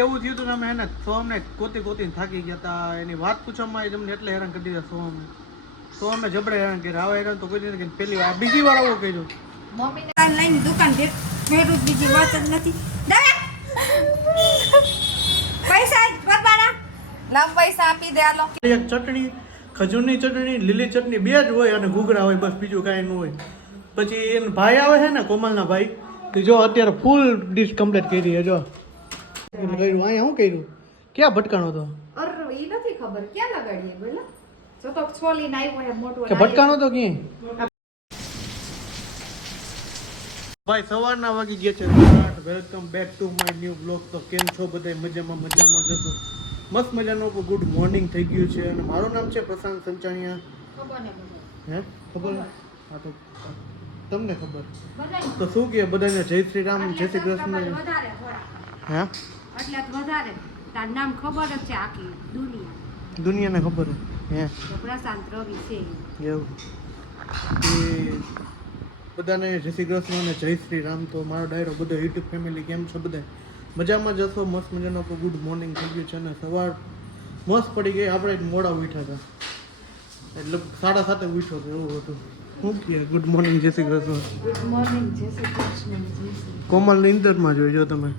એવું થયું હતું અમે એને સોમને ગોતીને થાકી ગયા હતા. એની વાત પૂછવામાં તમને એટલે હેરાન કરી દીધા સોમે જબરે હેરાન કર્યા. આવા હેરાન તો કોઈ નથી કર્યું. પહેલી વાર બીજી વાર આવું કર્યું. મમ્મીને કાન લઈને દુકાન ભેરું બીજી વાત જ નથી. પૈસા બરબારા લાવ પૈસા આપી દે આલો. એક ચટણી, ખજૂરની ચટણી, લીલી ચટણી બે જ હોય અને ઘૂઘરા હોય, બસ બીજું કાંઈ ન હોય. પછી એનો ભાઈ આવે છે ને, કોમલના ભાઈ, તો જો અત્યારે ફૂલ ડીશ કમ્પ્લીટ કરી છે. જો કર્યું અહીંયા શું કર્યું, ક્યાં ભટકાણો હતો? અરે ઈ નથી ખબર ક્યાં લગાડીએ બોલા. જો તો છોલીને આવ્યો હે મોટો. કે ભટકાણો તો ક્યાં? ભાઈ સવારના વાગી ગયા છે 8. Welcome back to my new blog. તો કેમ છો બધા? મજામાં જતો. મસ્ત મજાનો ગુડ મોર્નિંગ થઈ ગયું છે. અને મારું નામ છે પ્રશાંત સંચાણિયા. હે ખબર? હા તો તમને ખબર તો શું કહે બધાને જય શ્રી રામ, જય શ્રી કૃષ્ણ. હે એટલે વધારે તાર નામ ખબર જ છે આખી દુનિયાને ખબર હે પ્રશાંત રવિ છે એવું. એ બધાને જય શ્રી કૃષ્ણ અને જય શ્રી રામ. તો મારો ડાયરો બધો યુટ્યુબ ફેમિલી કેમ છો બધા? મજામાં જશો. મસ્ત મજાનો ગુડ મોર્નિંગ થઈ ગયું છે. અને સવાર મસ્ત પડી ગઈ. આપણે મોડા ઉઠ્યા હતા એટલે 7:30 ઉઠ્યો હતો એવું હતું. શું કહે ગુડ મોર્નિંગ, જય શ્રી કૃષ્ણ. ગુડ મોર્નિંગ, જય શ્રી કૃષ્ણ. કોમલ નીંદરમાં જોઈજો તમે.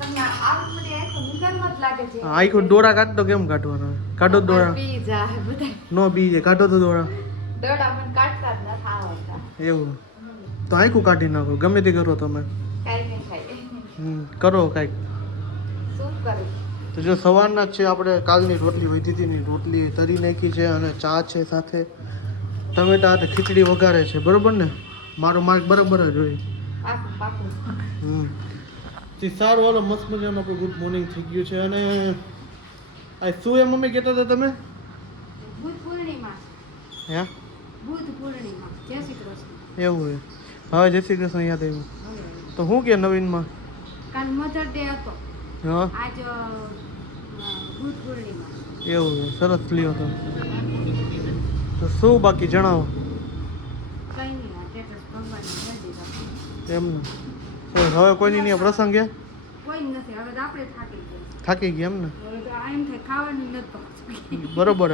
તમને આવડે આખો નિગરમાં જ લાગે છે. આખો દોરા કાઢતો કેમ કાઢવાનો? કાઢો દોરા બી જા બધા નો બીજે કાઢો તો દોરા મને કાઢતા જ નથી આવડતા. એવું તો આખું કાઢી નાખો. ગમે તે કરો તમે. કાઈ નહીં થાય. કરો કાંઈક. શું કરું? તો જો સવારના જ છે આપણે કાલની રોટલી વધી હતી ની રોટલી તરી નાખી છે અને ચા છે સાથે. ટમેટા અને ખીચડી વઘારે છે. બરોબર ને? મારો માર્ક બરાબર જ હોય. પાકું પાકું. સારું હાલો, મસ્ત મજાનું આપણું ગુડ મોર્નિંગ થઈ ગયું છે. અને આ શું એ મમ્મી કહેતા હતા તમે? બુધ પૂર્ણિમા. હે બુધ પૂર્ણિમા. જય શ્રી કૃષ્ણ. એવું હોય. હવે જય શ્રી કૃષ્ણ યાદ આવ્યું. તો શું કે નવીનમાં? કાલ મધર ડે હતો. હા આજ બુધ પૂર્ણિમા. એવું છે. સરસ લ્યો તો શું બાકી જણાવો. કઈ નહીં આ સ્ટેટસ ભગવાનની જલ્દી રાખો. એમને હવે કોઈની નહીં પ્રસંગ છે? કોઈ નથી. હવે તો આપણે થાકી ગયા. થાકી ગયા એમને? હવે તો એમ થાય ખાવાની નથી. બરોબર.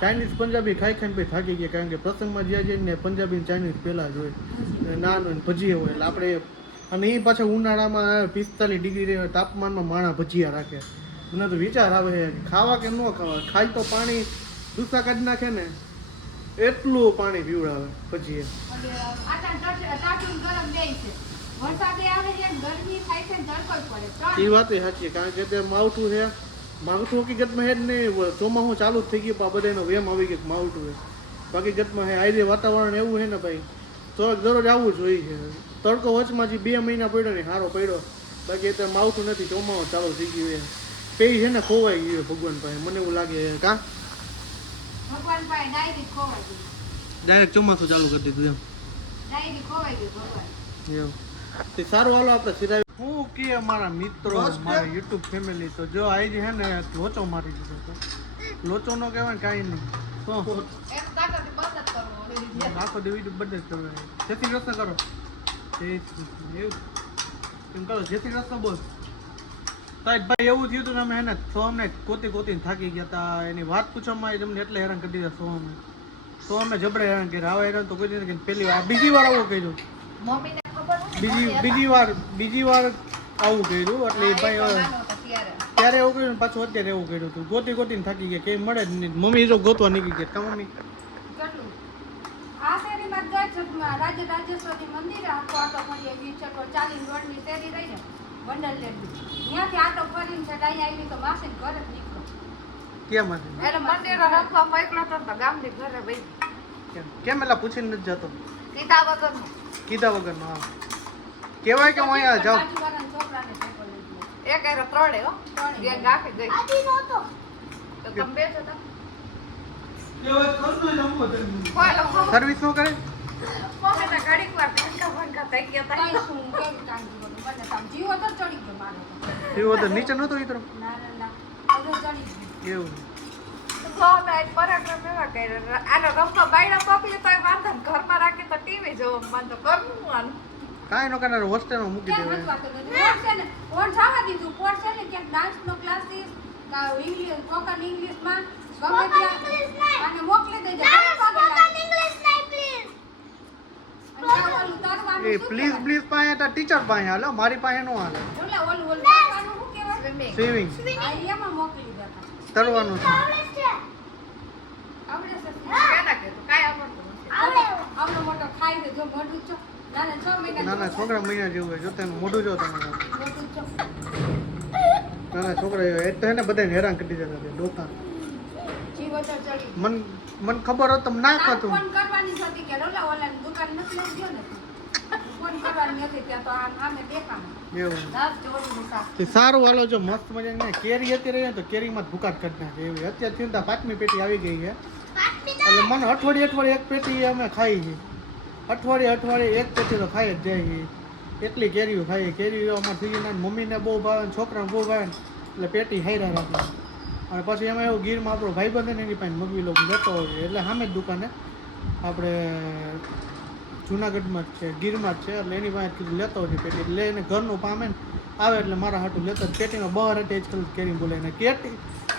ચાઇનીઝ પંજાબી ખાઈ ખાઈને પછી થાકી ગયા. કારણ કે પ્રસંગમાં જ્યાં જઈને પંજાબી ચાઇનીઝ પહેલાં જ હોય. નાન હોય ભજીયા હોય એટલે આપણે. અને એ પાછા ઉનાળામાં 45 ડિગ્રી તાપમાનમાં માણા ભજીયા રાખે. મને તો વિચાર આવે છે ખાવા કે ન ખાવા. ખાઈ તો પાણી દૂસરા કાઢી નાખે ને એટલું પાણી પીવડાવે ભજીયા. વરસાદે આવે છે ગરમી થાય છે તડકો પડે. એ વાત સાચી. કારણ કે તે માવઠું છે. માવઠું હકીકતમાં હે જ નહીં. ચોમાસું ચાલુ જ થઈ ગયું પણ બધાનો વેમ આવી ગયો માવઠું છે. હકીકતમાં હે આજે વાતાવરણ એવું છે ને ભાઈ તો દરરોજ આવવું જોઈએ છે. તડકો વચમાં જે 2 મહિના પડ્યો ને સારો પડ્યો. બાકી અત્યારે માવઠું નથી. ચોમાસું ચાલુ થઈ ગયું છે. પેઈ છે ને ખોવાઈ ગયું ભગવાન પાસે મને એવું લાગે. કા ભગવાન પાસે ડાયરી ખોવાઈ ગઈ. ડાયરેક્ટ ચોમાસું ચાલુ કરી દીધું એમ. ડાયરી ખોવાઈ ગઈ ભગવાન. એવું તે સારું હાલો આપણે સીધા. હું કે અમારા મિત્રો મારા યુટ્યુબ ફેમિલી તો જો આજે છે ને લોચો મારી દીધો હતો. લોચો નો કહેવાય કાંઈ નહીં. તો એમ તાકાત બંધ જ કરવો. આખો દેવી બધે જ કરવાનું. જય શ્રી કૃષ્ણ કરો. જય શ્રી કૃષ્ણ એવું એમ કરો. જય શ્રી કૃષ્ણ બોલ. સાહેબ ભાઈ એવું થયું હતું ને અમે એને સોમને ગોતીને થાકી ગયા હતા. એની વાત પૂછવામાં તમને એટલે હેરાન કરી દીધા સોમે જબરે હેરાન કર્યા. આવા હેરાન તો કોઈ નથી કર્યું. પહેલી વાર બીજી વાર આવું કર્યું. મમ્મીને ખબર બીજી વાર આવું કર્યું. એટલે એ ભાઈ ત્યારે એવું કર્યું પાછું અત્યારે એવું કર્યું હતું. ગોતીને થાકી ગયા. કંઈ મળે જ નહીં. મમ્મી જો ગોતવા નીકળી ગયા. કા મમ્મી આ શેરીમાં રાજેશ્વરી મંદિર આખો આટો ફરીએ 40 રોડની શેરી રહી ને બંડલ લેતી ત્યાંથી આટો ફરીને છે અહીંયા આવી તો માસીને ઘરે જ નીકળો. કેમ હતું? એટલે મંદિરો રખવા મોકલો તો ગામની ઘરે ભાઈ કેમ એટલે પૂછીને નથી જતો? કીધા વગરનો. હા કહેવાય કે હું અહીંયા જાઉં. છોકરાને પેપર લઈ ગયો. એક એરો 3 હો 3 ગેંગ આખી ગઈ. આજી નહોતો તો તમે બે જતા સર્વિસ નો કરે. ઘડીક વાર ભંકા થઈ ગયા હતા. શું કેમ કાંજી મને કામ જીવો તો ચડી ગયો મારો. જીવો તો નીચે નહોતો ઈ તરફ. ના અગર ચડી ગયો. એવું તો મેં પરાક્રમ એવા કર્યો. આનો રમતો બાયડા પકડી તો વાંધો ઘરમાં રાખી તો ટીવી જોવો મન તો કરવું આનું. કાંઈ નો કરનાર હોસ્ટેલમાં મૂકી કેમ દેવાય. હટવાતો નથી? પોર છે ને, પોર જવા દીધું. પોર છે ને ક્યાંક ડાન્સનો ક્લાસીસ, ઇંગ્લિશ, સ્પોકન ઇંગ્લિશમાં ગમે ત્યાં અને મોકલી દેજો. અને ઓલું તરવાનું એ શું પ્લીઝ કહેવાય? પ્લીઝ પાસે તો ટીચર પાસે હાલો, મારી પાસે નો હાલે. ઓલું તરવાનું શું કહેવાય? સ્વિમિંગ આ એમાં મોકલી દેતા. તરવાનું છે. આવડે છે? આવડો મોટો ખાઈ દે જો મોઢું છો. નાના 6 મહિના નાના છોકરા મહિના જેવું હોય, જો તેનું મોઢું જો તમારું. મોઢું છો. નાના છોકરા એ તો હે ને બધાને હેરાન કરી દેતા હતા ડોકા. જીવ તો ચડી. મન ખબર હોત તો ના તાર કરતું. ફોન કરવાની જ હતી કે ઓલાની દુકાન નથી લઈ ગયો ને ફોન કરવાની હતી ત્યાં તો આમે દેખાણ એવું રાત ચોરીનું શાક. તે સારું હાલો, જો મસ્ત મજાની કેરી હતી રહી ને તો કેરીમાં જ ભૂકાટ કરી નાખે એવી. અત્યારે ચિંતા 5મી પેટી આવી ગઈ છે એટલે મને અઠવાડિયે એક પેટી અમે ખાઈ છે. અઠવાડિયે એક પેટી તો ખાઈ જ જાય છે. એટલી કેરીઓ ખાઈએ. કેરીઓ અમારા ફીજીના મમ્મીને બહુ ભાવે ને છોકરાને બહુ ભાવે ને એટલે પેટી હાઈરા રાખે. અને પછી એમાં એવું ગીરમાં આપણો ભાઈબંધ ને એની પાસે મગવી લોકો લેતો હોય એટલે સામે જ દુકાને આપણે જુનાગઢમાં જ છે, ગીરમાં જ છે એટલે એની પાસે કીધું લેતો હોય પેટી. એટલે એને ઘરનું પામે ને આવે એટલે મારા હાટું લેતો પેટીમાં બહાર હતી જ ખાલી કેરી બોલાય ને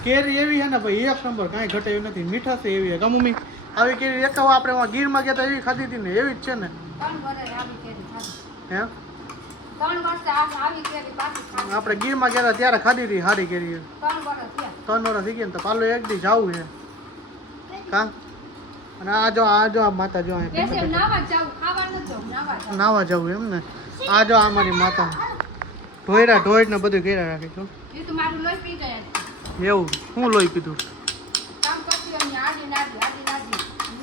કેરી એવી છે ને ભાઈ એક નંબર, કાંઈ ઘટે એવી નથી. મીઠાશ એવી છે. મમ્મી આવી કેરી એક આપણે ગીરમાં ગયા હતા એવી ખાધી હતી ને એવી જ છે ને. 3 વર્ષે આવી કેરી ખાધી. હે 3 વર્ષે આવી કેરી પાછી ખાધી. આપણે ગીરમાં ગયા હતા ત્યારે ખાધી હતી સારી કેરી. 3 વર્ષ થયા. 3 વર્ષ થઈ ગયા ને તો પાલો એક દી જવું છે કા. અને આ જો આ માતા જો બેસે નાવા જાવ, ખાવા ન જાવ, નાવા જાવ. નાવા જવું એમ ને. આ જો આ મારી માતા ઢોર ને બધું કર્યા રાખે છો. એ તો મારું લોહી પી ગયા. એવું હું લોહી પીધું. કામ કરતી હોય ને આડી નાડી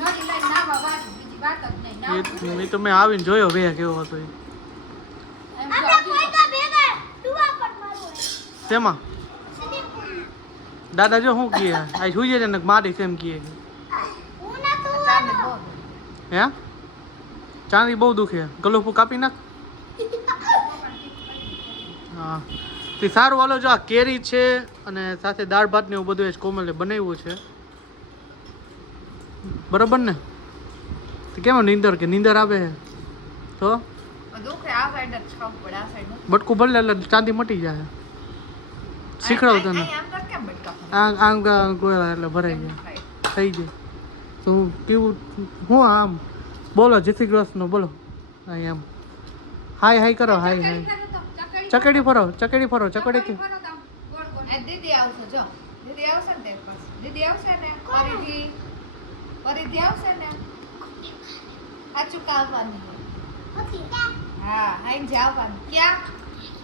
નડી લઈને નાવા વાળી, બીજી વાત જ નહીં. નાવા એ તો મેં આવીને જોયો બે કેવો હતો એ. એમ જો તેમાં દાદા જો શું કહે આ જોઈએ છે ને મારી છે એમ કહે છે. ચાલે બહુ. હે ચાંદી બહુ દુખે, ગલોફું કાપી નાખ. હા તે સારું હાલો, જો આ કેરી છે અને સાથે દાળ ભાત ને એવું બધું જ કોમલે બનાવ્યું છે બરોબર ને. તો કેમ નીંદર આવે તો દુખે આ સાઈડ જ ખાવું પડે, આ સાઈડ નથી. બટકું ભરલે એટલે ચાંદી મટી જાય. શીખડાવ તને આમ કેમ બટકા આમ ગોળા એટલે ભરાઈ જાય થઈ જાય. તું કેવું હું આમ બોલો જય શ્રી કૃષ્ણ બોલો. અહીં આમ હાય કરો હાય. ચકડી ફરો ચકડી કે દીદી આવશે જો, દીદી આવશે ને તેની પાસે. દીદી આવશે ને ફરીથી આવશે ને આ ચુકાવવાની. હા આઈને જ આવવાનું. ક્યાં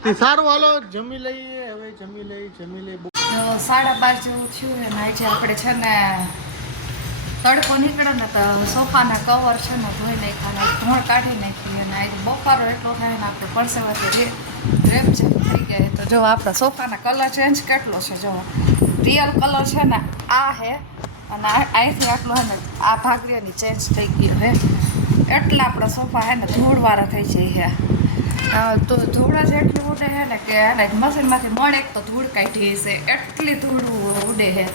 તે સારું હાલો જમી લઈએ હવે. જમી લઈ 12:30 જેવું થયું ને આજે આપણે છે ને તડકો નીકળે ને તો સોફાના કવર છે ને ધોઈ નાખ્યા, ધોળ કાઢી નાખી. અને આજે બફારો એટલો થાય ને આપણે પરસેવાથી રેપ છે થઈ ગયા. તો જો આપણા સોફાના કલર ચેન્જ કેટલો છે. જો રિયલ કલર છે ને આ હે અને અહીંથી આટલો હે ને આ ભાગરીયાની ચેન્જ થઈ ગયો હે. એટલા આપણા સોફા હે ને ધૂળવાળા થઈ જાય હે. તો ધૂળ જ એટલી ઉડે છે ને કે મશીનમાંથી મળે તો ધૂળ કાઢી છે, એટલી ધૂળ ઉડે છે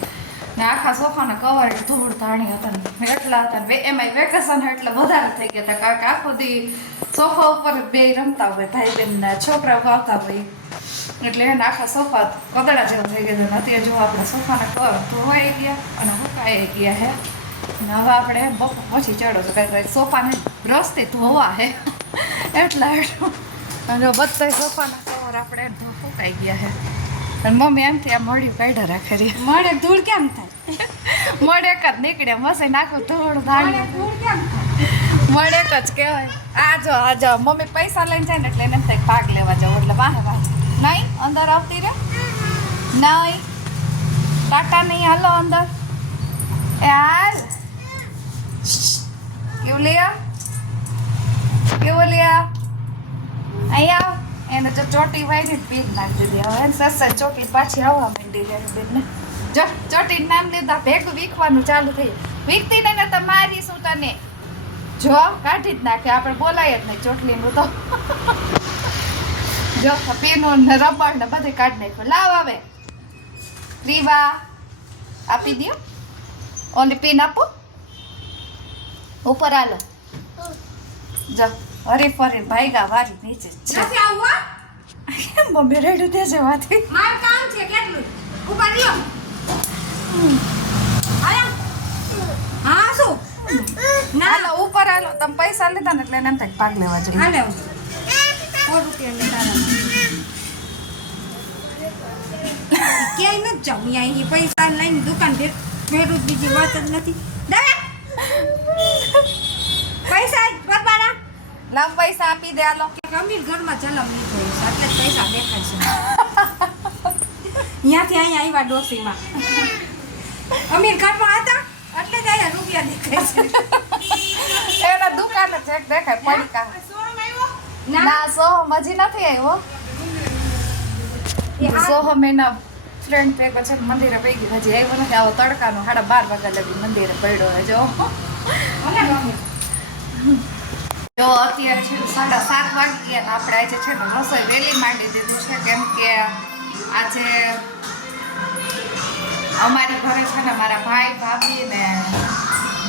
ને. આખા સોફાના કવર ધૂળ ધાણી હતા ને એટલા હતા ને એમાંય વેકેશન એટલે વધારે થઈ ગયા હતા. કારણ કે આખો દી સોફા ઉપર બે રમતા હોય ભાઈ બહેન ને છોકરાઓ આવતા હોય એટલે એને આખા સોફા કદડા જેવું થઈ ગયા. અત્યારે જો આપણા સોફાના કવર ધોવાઈ ગયા અને હુકાઈ ગયા હે. અને હવે આપણે બપોર પછી ચડો તો કંઈક સોફાને બ્રશથી ધોવા હે એટલા એટલું. અને જો બધા સોફાના કવર આપણે ફૂંકાઈ ગયા છે. અને મમ્મી એમથી આ મળ્યું કાઢ્યા રાખે રહી. મળે ધૂળ કેમ થાય? મળે એક જ નીકળે મસાઈ નાખું ધૂળ ધાણી ધૂળ કેમ થાય? મળે એક જ કહેવાય. આ જો મમ્મી પૈસા લઈને જાય ને એટલે એને એમ થાય ભાગ લેવા જાવ એટલે વાહે નહીં અંદર આવતી રે નહીં ટાટા નહીં હાલો અંદર એ હાલ કેવું લે કેવું લે અહીંયા એને જો ચોટી વાળી પીટ નાખી દીધી. હવે સસ્તા ચોટી પાછી આવવા માંડી જાય બેનને. જો ચોટી નામ લીધા ભેગું વીખવાનું ચાલુ થઈ. વીખતી નહીં ને તો મારીશું તને. જો કાઢી જ નાખે આપણે બોલાય જ નહીં ચોટલીનું તો. જો પીનું ને રબર ને બધું કાઢી નાખ્યું. લાવ આવે રીવા આપી દો. ઓલી પીન આપો ઉપર હાલો. જો અરે ફરી ભાઈગા વારી નીચે છે નથી આવું હો. મમ્મી રેડું દે છે વાથી મારું કામ છે કેટલું ઉપર લ્યો આયા હા શું ના હાલો ઉપર હાલો તમે પૈસા લીધા ને એટલે એને એમ થાય કે ભાગ લેવા જોઈએ હાલે 4 રૂપિયા ને તારા ક્યાંય નથી જાઉં અહીંયા પૈસા લઈને દુકાન ફેરું બીજી વાત જ નથી દવે પૈસા જ બરબારા લાવ પૈસા આપી દે હાલો કે અમીર ઘરમાં જલમ લીધો છે એટલે જ પૈસા દેખાય છે અહીંયાથી અહીંયા આવ્યા ડોસીમાં અમીર ઘરમાં હતા એટલે જ અહીંયા રૂપિયા દેખાય છે એના દુકાને ચેક દેખાય પડીકા ના ના સોહમ હજી નથી આવ્યો સોહમ એના ફ્રેન્ડ ભેગો છે ને મંદિરે પડી ગઈ હજી આવ્યો નથી આવો તડકાનો 12:30 વાગ્યા લગી મંદિરે પડ્યો હે જો જો અત્યારે છે 7:30 વાગી ગયા ને આપણે આજે છે ને રસોઈ વહેલી માંડી દીધું છે કેમ કે આજે અમારી ઘરે છે ને મારા ભાઈ ભાભી ને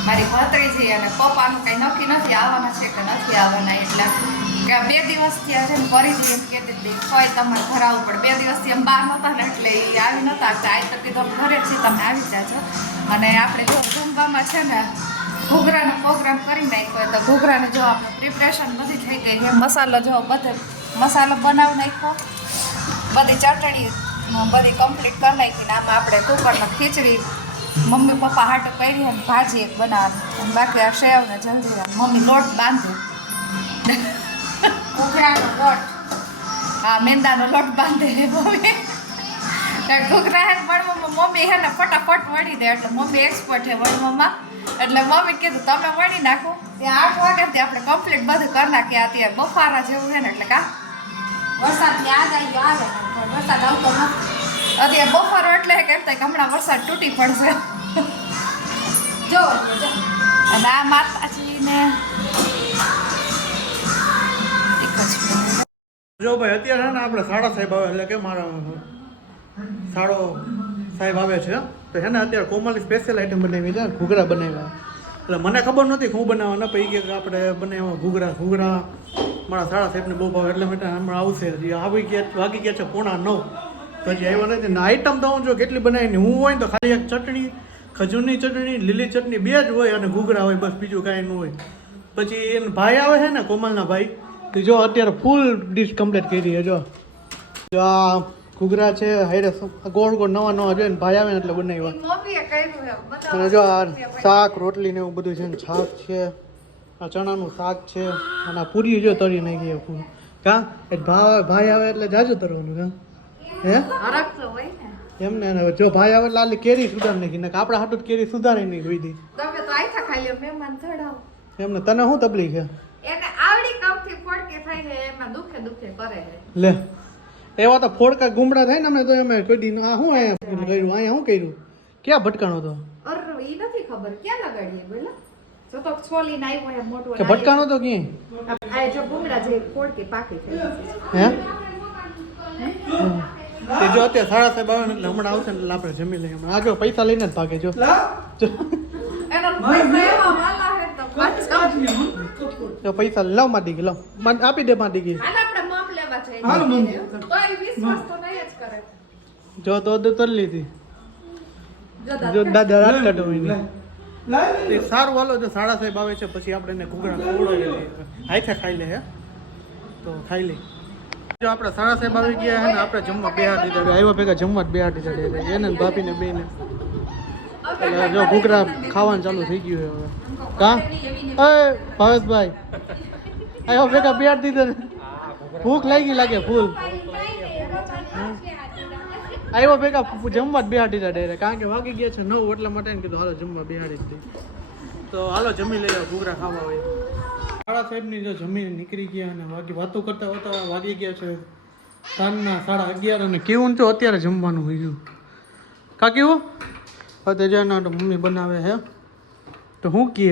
મારી ભત્રીજી અને પપ્પાનું કંઈ નક્કી નથી આવવાના છે કે નથી આવવાના એટલે કે 2 દિવસથી આ છે ને ફરીથી એમ કહેતી હતી કોઈ તમારે ઘર આવવું પડે 2 દિવસથી એમ બહાર નહોતા ને એટલે એ આવી નહોતા આવતા આ તો કીધું ઘરે જ છીએ તમે આવી જાજો અને આપણે જો જમવામાં છે ને ઘૂઘરાનો પ્રોગ્રામ કરી નાખ્યો તો ઘૂઘરાને જો આપણે પ્રિપરેશન બધી થઈ ગઈ છે મસાલો જો બધે મસાલો બનાવી નાખ્યો બધી ચટણી બધી કમ્પ્લીટ કરી નાખીને આમાં આપણે કુકરમાં ખીચડી મમ્મી પપ્પા હાટો કરી અને ભાજી એક બનાવવાની અને બાકી આ સેવ ને જલ્દી મમ્મી લોટ બાંધે ઘૂઘરાનો લોટ હા મેંદાનો લોટ બાંધે મમ્મી ઘૂઘરા હે વણવામાં મમ્મી હે ને ફટાફટ વણી દે એટલે મમ્મી એક્સપર્ટ છે વણવામાં એટલે મમ્મી કીધું તમે વણી નાખો ત્યાં 8 વાગ્યાથી આપણે કમ્પ્લીટ બધું કરી નાખીએ અત્યારે બફારા જેવું છે ને એટલે કા વરસાદની આગ આવી ગયો આવે પણ વરસાદ આવતો નથી અત્યારે બફારો એટલે કેમ થાય કે હમણાં વરસાદ તૂટી પડશે જો અને આ માતાજીને એક જ મિનિટ. જો ભાઈ અત્યારે છે ને આપણે સાડા સાહેબ આવે એટલે કે મારા સાડો સાહેબ આવે છે તો છે ને અત્યારે કોમલની સ્પેશિયલ આઈટમ બનાવી છે ઘૂઘરા બનાવ્યા એટલે મને ખબર નહોતી કે હું બનાવવાના પછી કે આપણે બનાવ્યા ઘૂઘરા મારા સાડા સાહેબને બહુ ભાવે એટલે મેં હમણાં આવશે હજી આવી ગયા વાગી ગયા છે 9:30 પછી આવ્યો નથી ને આઈટમ તો હું જો કેટલી બનાવીને હું હોય ને તો ખાલી એક ચટણી ખજૂરની ચટણી લીલી ચટણી 2 જ હોય અને ઘૂઘરા હોય બસ બીજું કાંઈ ન હોય પછી એને ભાઈ આવે છે ને કોમલના ભાઈ તો જો અત્યારે ફૂલ ડીશ કમ્પ્લીટ કરી છે જો આ ઘૂઘરા છે હાઈરે ગોળ ગોળ નવા જોઈએ ને ભાઈ આવે ને એટલે બનાવ્યા મમ્મીએ કર્યું એમ બધા અને જો આ શાક રોટલી ને એવું બધું છે ને છાશ છે આ ચણાનું શાક છે અને આ પૂરી જો તળી નાખી પૂરી કા એ ભાઈ આવે એટલે જાજુ તરવાનું કા હે હરખ તો હોય ને એમ ને જો ભાઈ આવે એટલે આલી કેરી સુધાર નાખી ને આપણા હાટું કેરી સુધારી નહીં કોઈ દી તમે તો આયથા ખાઈ લ્યો મહેમાન થડાવો એમને તને શું તકલીફ છે એને આવડી કમથી ફોડકે થઈ છે એમાં દુખે કરે છે લે એવા તો ફોડકા ગુમડા થાય ને અમે તો એમ કોઈ દી આ શું અહીંયા કર્યું અહીંયા શું કર્યું ક્યાં ભટકાણો તો અર ઈ નથી ખબર ક્યાં લગાડીએ બોલા જો તો છોલીને આવ્યો હે મોટો કે ભટકાણો તો ક્યાં આ જો ગુમડા જે ફોડકે પાકી થઈ હે તે જો અત્યારે સાડા સાહેબ આવે ને એટલે હમણાં આવશે ને એટલે આપણે જમી લઈએ હમણાં આગળ પૈસા લઈને જ ભાગે જો એનો પૈસા એવા વાલા હે તો પાછા જો પૈસા લાવ માટી ગઈ લાવ આપી દે માટી ગઈ હાલ આપણે માપ લેવા જઈએ તોય વિશ્વાસ તો નહીં જ કરે જો તો તર લીધી જો જો દાદા રાત કાઢો તે સારું હાલો જો સાડા સાહેબ આવે છે પછી આપણે એને ઘૂઘરા ખવડાવીએ હાથે ખાઈ લે હે તો ખાઈ લે જો આપણે સાડા સાહેબ આવી ગયા હે ને આપણે જમવા બેહાડી દીધા આવ્યા ભેગા જમવા જ બેહાડી દીધા એને ને ભાભીને બેને એટલે જો ઘૂઘરા ખાવાનું ચાલુ થઈ ગયું હવે કા એ ભાવેશભાઈ આવ્યો ભેગા બેહાડી દીધા ભૂખ લાગી લાગે ફૂલ આવ્યો ભેગા જમવા જ બેહાડી દીધા ડાયરેક્ટ કારણ કે વાગી ગયા છે 9 એટલા માટે એને કીધું હાલો જમવા બેહાડી દીધી તો હાલો જમી લઈએ ઘૂઘરા ખાવા હોય સાડા સાહેબની જો જમીને નીકળી ગયા અને વાતો કરતા હોતા વાગી ગયા છે સાંજના 11:30 અને કેવું તો અત્યારે જમવાનું હોય ગયું કા કેવું અત્યારે જેના મમ્મી બનાવે હે તો હું કહે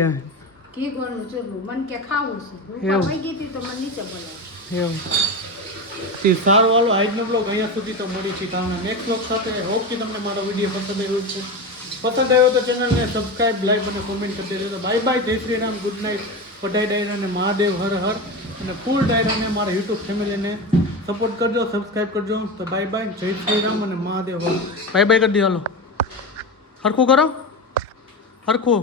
ઘી ગોળનું ચૂરવું મન કે ખાવું છે એવું. હું વહી ગઈ હતી તો મને નીચે બોલાવી એવું તે સારું હાલો આજનો બ્લોગ અહીંયા સુધી તો મળી છે કારણ નેક્સ્ટ બ્લોગ સાથે હોપ કે તમને મારો વિડીયો પસંદ આવ્યો છે પસંદ આવ્યો તો ચેનલને સબસ્ક્રાઈબ લાઈક અને કોમેન્ટ કરી દેજો બાય બાય જય શ્રી રામ ગુડ નાઇટ પઢાઈ ડાયરાને મહાદેવ હર હર અને ફૂલ ડાયરાને મારા યુટ્યુબ ફેમિલીને સપોર્ટ કરજો, સબસ્ક્રાઈબ કરજો. તો બાય બાય, જય શ્રી રામ અને મહાદેવ હર. બાય બાય કરી દો, હાલો હરખું કરો, હરખું.